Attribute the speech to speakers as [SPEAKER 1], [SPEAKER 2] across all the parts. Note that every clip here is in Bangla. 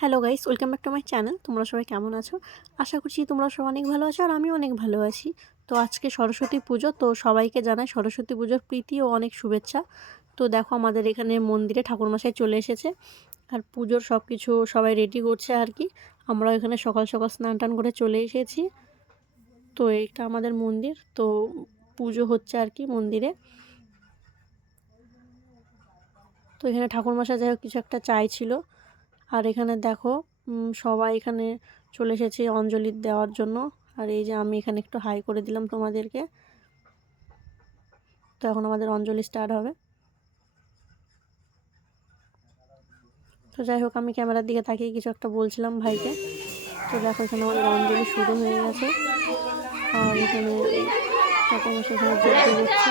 [SPEAKER 1] Hello guys welcome back to my channel তোমরা সবাই কেমন আছো? আশা করছি তোমরা সবাই অনেক ভালো আছো আর আমিও অনেক ভালো আছি। তো আজকে সরস্বতী পুজো, তো সবাইকে জানাই সরস্বতী পুজোর প্রীতি ও অনেক শুভেচ্ছা। তো দেখো আমাদের এখানে মন্দিরে ঠাকুরমশাই চলে এসেছে আর পুজোর সব কিছু সবাই রেডি করছে আর কি। আমরাও এখানে সকাল সকাল স্নান টান করে চলে এসেছি। তো এইটা আমাদের মন্দির, তো পুজো হচ্ছে আর কি মন্দিরে। তো এখানে ঠাকুরমশাই যাই হোক কিছু একটা চাইছিল। আর এখানে দেখো সবাই এখানে চলে এসেছে অঞ্জলি দেওয়ার জন্য। আর এই যে আমি এখানে একটু হাই করে দিলাম তোমাদেরকে। তো এখন আমাদের অঞ্জলি স্টার্ট হবে। তো যাই হোক, আমি ক্যামেরার দিকে তাকিয়ে কিছু একটা বলছিলাম ভাইকে। তো দেখো, এখানে আমাদের অঞ্জলি শুরু হয়ে গেছে। আর এখানে এখানে যোগ্য হচ্ছে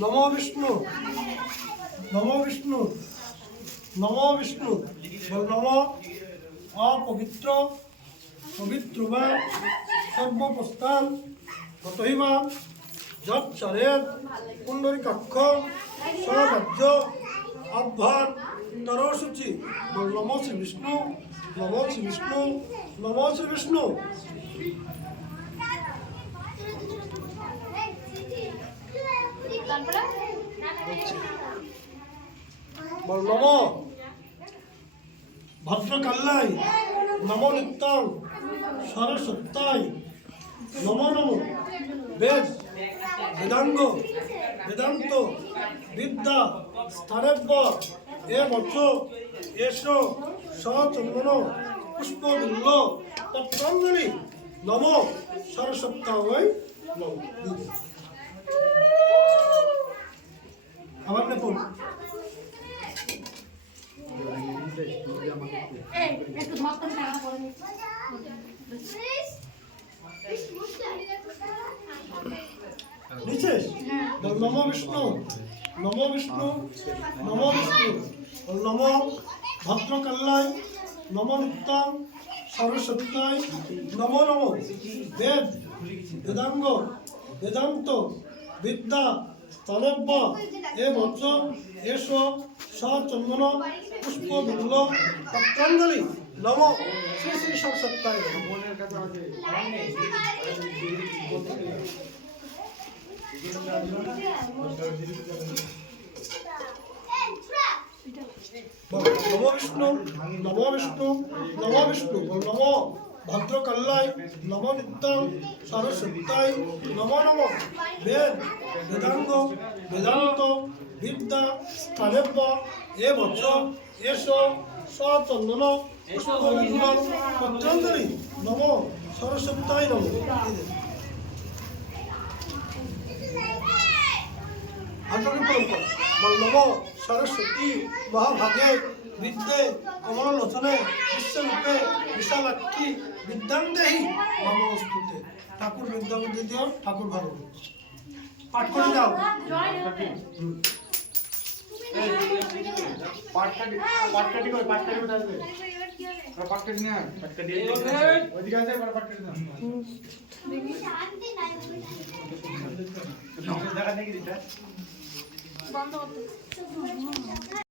[SPEAKER 2] নম বিষ্ণু। নম বিষ্ণু। নম বিষ্ণু। বল নম। অপবিত্র। পবিত্র বা সর্বপ্রস্থান। গতহিমা। যৎ চরেত পুণ্ডরিকাক্ষ। সরাজ্য অভ্যান তরসূচি। নম শ্রী বিষ্ণু নম শ্রী বিষ্ণু নম শ্রী বিষ্ণু বল নম ভদ্রকাল্লাই, নম নিত্যাং, সরস্বত্যাই, নম নম। বেদ, বেদাঙ্গ, বেদান্ত, বিদ্যা, স্তরেব্য, এ বচ এস, সচন্দন পুষ্পবিল্ল পত্রাঞ্জলি, নম সরস্বত্যায় নম। আবার দেখুন নিচেস বল নম বিষ্ণু নম বিষ্ণু নম বিষ্ণু। নম ভদ্রকাল্যায় নম নিত্যাং সরস্বত্যায় নম নম। বেদ বেদাঙ্গ বেদান্ত বিদ্যা স্তনব্য এ বৎস এস, সচন্দন পুষ্প বিল্ল পত্রাঞ্জলি, নম, শ্রী শ্রী সরস্বত্যায় নম বিষ্ণু নম বিষ্ণু নম বিষ্ণু, নম। ভদ্রকাল্যায় নম নিত্যাং সরস্বত্যায় নম নম। বেদ, বেদাঙ্গ, বেদান্ত, বিদ্যা স্তনেব্য এ বৎস এস সচন্দন পত্রাঞ্জলি, নম সরস্বত্যায় নম। আন্তরিক পরম্পরা, বল নম সরস্বতী, মহাভাগে, বিদ্যে, কমললোচনে, বিশ্বরূপে, বিশালাক্ষী বিদ্যাং দেহি নমস্তুতে ঠাকুর বিদ্যা দিও ঠাকুর ভালো পাঠ করে দাও।
[SPEAKER 3] পাটকাটি পাটকাটি করে পাটকাটি করে আসবে পাটকাটি না দিটা